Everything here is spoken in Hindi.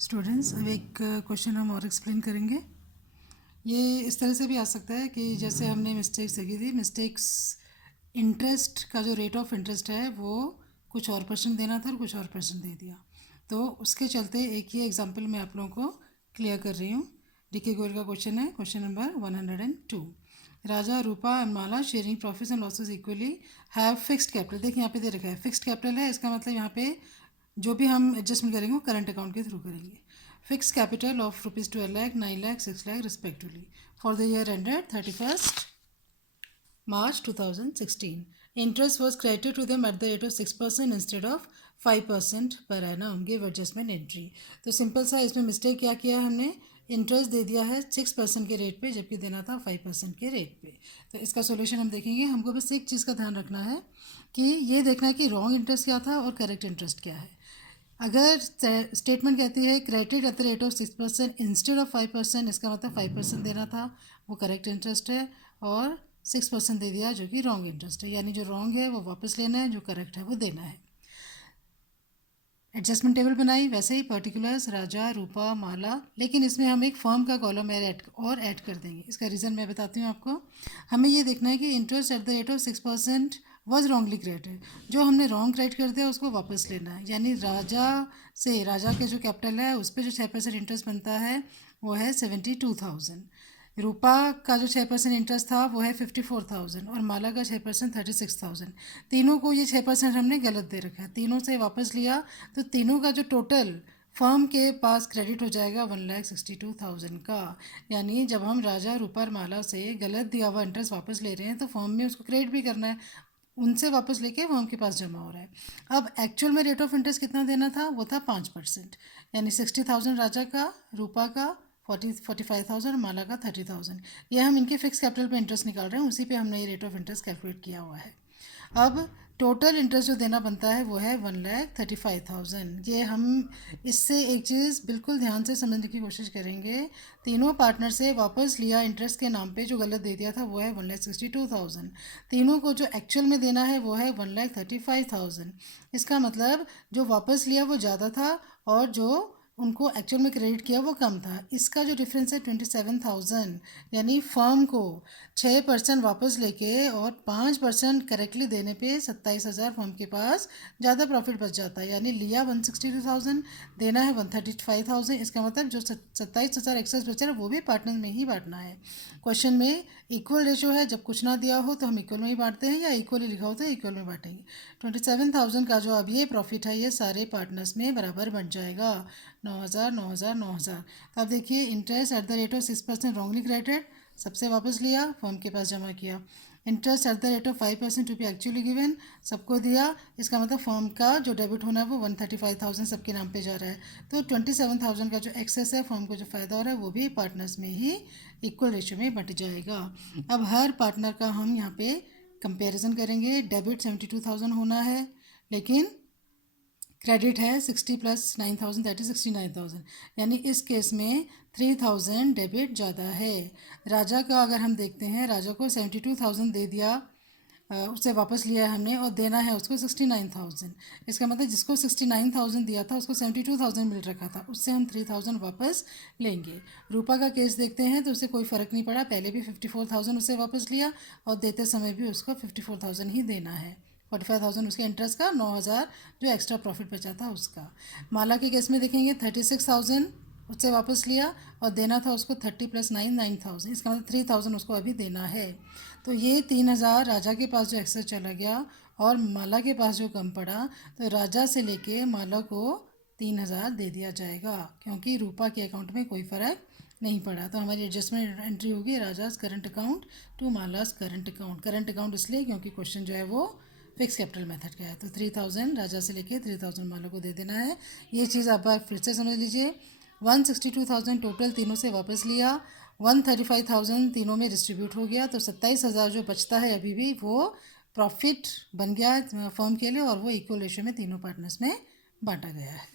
स्टूडेंट्स, अब एक क्वेश्चन हम और एक्सप्लेन करेंगे। ये इस तरह से भी आ सकता है कि जैसे हमने मिस्टेक्स देखी थी, मिस्टेक्स इंटरेस्ट का जो रेट ऑफ इंटरेस्ट है वो कुछ और परसेंट देना था और कुछ और परसेंट दे दिया। तो उसके चलते एक ही एग्जांपल मैं आप लोगों को क्लियर कर रही हूँ। डीके गोयल का क्वेश्चन है, question number 102। Raja, Rupa and Mala sharing profits and losses equally have fixed capital. देखिए यहाँ पे दे रखा है फिक्स्ड कैपिटल है, इसका मतलब यहाँ पे जो भी हम एडजस्टमेंट करेंगे वो करंट अकाउंट के थ्रू करेंगे। Fix capital of rupees 12 lakh, 9 lakh, 6 lakh respectively for the year ended 31st March 2016. Interest was credited to them at the rate of 6% instead of 5% per annum. Give adjustment entry. तो सिंपल सा इसमें मिस्टेक क्या किया है हमने, इंटरेस्ट दे दिया है 6% के रेट पे जबकि देना था 5% के रेट पे। तो इसका सोल्यूशन हम देखेंगे। हमको बस एक चीज़ का ध्यान रखना है कि ये देखना है कि रॉन्ग इंटरेस्ट क्या था और करेक्ट इंटरेस्ट क्या है। अगर स्टेटमेंट कहती है credit at the rate of 6% instead of 5%, इसका मतलब 5% देना था, वो करेक्ट इंटरेस्ट है, और 6% दे दिया जो कि रॉन्ग इंटरेस्ट है। यानी जो रॉन्ग है वो वापस लेना है, जो करेक्ट है वो देना है। एडजस्टमेंट टेबल बनाई, वैसे ही पर्टिकुलर्स राजा, रूपा, माला, लेकिन इसमें हम एक फर्म का कॉलम ऐड कर देंगे। इसका रीज़न मैं बताती हूँ आपको। हमें ये देखना है कि interest at the rate of 6% was wrongly credited. जो हमने रॉन्ग क्रेडिट कर दिया उसको वापस लेना है। यानी राजा के जो कैपिटल है उस पर जो 6% इंटरेस्ट बनता है वो है 72,000। रूपा का जो 6% इंटरेस्ट था वो है 54,000 और माला का 6% 36,000। तीनों को ये 6% हमने गलत दे रखा है, तीनों से वापस लिया तो तीनों का जो टोटल फर्म के पास क्रेडिट हो जाएगा 1,62,000 का। यानी जब हम राजा, रूपा और माला से गलत दिया हुआ इंटरेस्ट वापस ले रहे हैं तो फर्म में उसको क्रेडिट भी करना है, उनसे वापस लेके फर्म के पास जमा हो रहा है। अब एक्चुअल में रेट ऑफ इंटरेस्ट कितना देना था, वो था 5%। यानी 60,000 राजा का, रूपा का 45,000, माला का 30,000। ये हम इनके फिक्स कैपिटल पे इंटरेस्ट निकाल रहे हैं, उसी पे हमने ये रेट ऑफ इंटरेस्ट कैलकुलेट किया हुआ है। अब टोटल इंटरेस्ट जो देना बनता है वो है 1,35,000। ये हम इससे एक चीज़ बिल्कुल ध्यान से समझने की कोशिश करेंगे। तीनों पार्टनर से वापस लिया इंटरेस्ट के नाम पे जो गलत दे दिया था वो है 1,62,000। तीनों को जो एक्चुअल में देना है वो है 1,35,000। इसका मतलब जो वापस लिया वो ज़्यादा था और जो उनको एक्चुअल में क्रेडिट किया वो कम था। इसका जो डिफरेंस है 27,000। यानी फर्म को 6% वापस लेके और 5% करेक्टली देने पे 27,000 फर्म के पास ज़्यादा प्रॉफिट बच जाता है। यानी लिया 162,000, देना है 135,000। इसका मतलब जो 27,000 एक्सेस बचा है वो भी पार्टनर में ही बांटना है। क्वेश्चन में इक्वल रेशो है, जब कुछ ना दिया हो तो हम इक्वल में ही बांटते हैं, या इक्वली लिखा हो तो इक्वल में बांटेंगे। 27,000 का जो अब ये प्रॉफिट है ये सारे पार्टनर्स में बराबर बन जाएगा, 9,000, 9,000, 9,000। तो अब देखिए interest at the rate of 6% wrongly credited, सबसे वापस लिया, फर्म के पास जमा किया। Interest at the rate of 5% to be actually given, सबको दिया। इसका मतलब फर्म का जो डेबिट होना है वो 135,000 सबके नाम पे जा रहा है। तो 27,000 का जो एक्सेस है, फर्म को जो फ़ायदा हो रहा है वो भी पार्टनर्स में ही इक्वल रेशियो में बंट जाएगा। अब हर पार्टनर का हम यहाँ पे कंपेरिजन करेंगे। डेबिट 72,000 होना है, लेकिन क्रेडिट है 60 प्लस 9,000 दैट इज 69,000। यानी इस केस में 3,000 डेबिट ज़्यादा है। राजा का अगर हम देखते हैं, राजा को 72,000 दे दिया, उससे वापस लिया है हमने और देना है उसको 69,000। इसका मतलब जिसको 69,000 दिया था उसको 72,000 मिल रखा था, उससे हम 3,000 वापस लेंगे। रूपा का केस देखते हैं तो उसे कोई फ़र्क नहीं पड़ा, पहले भी 54,000 उससे वापस लिया और देते समय भी उसको 54,000 ही देना है। 45,000 उसके इंटरेस्ट का, 9,000 जो एक्स्ट्रा प्रॉफिट बचा था उसका। माला के केस में देखेंगे 36,000 उससे वापस लिया और देना था उसको 30 प्लस 9, 9,000। इसका मतलब 3,000 उसको अभी देना है। तो ये 3,000 राजा के पास जो एक्सेस चला गया और माला के पास जो कम पड़ा, तो राजा से लेके माला को 3,000 दे दिया जाएगा, क्योंकि रूपा के अकाउंट में कोई फ़र्क नहीं पड़ा। तो हमारी एडजस्टमेंट एंट्री होगी Raja's current account to Mala's current account. Current account इसलिए क्योंकि क्वेश्चन जो है वो फिक्स कैपिटल मेथड का है। तो 3,000 राजा से लेके 3,000 माला को दे देना है। ये चीज़ आप बार फिर से समझ लीजिए। 162,000 टोटल तीनों से वापस लिया, 135,000 तीनों में डिस्ट्रीब्यूट हो गया, तो 27,000 जो बचता है अभी भी वो प्रॉफिट बन गया फर्म के लिए और वो इक्वल रेशियो में तीनों पार्टनर्स में बांटा गया है।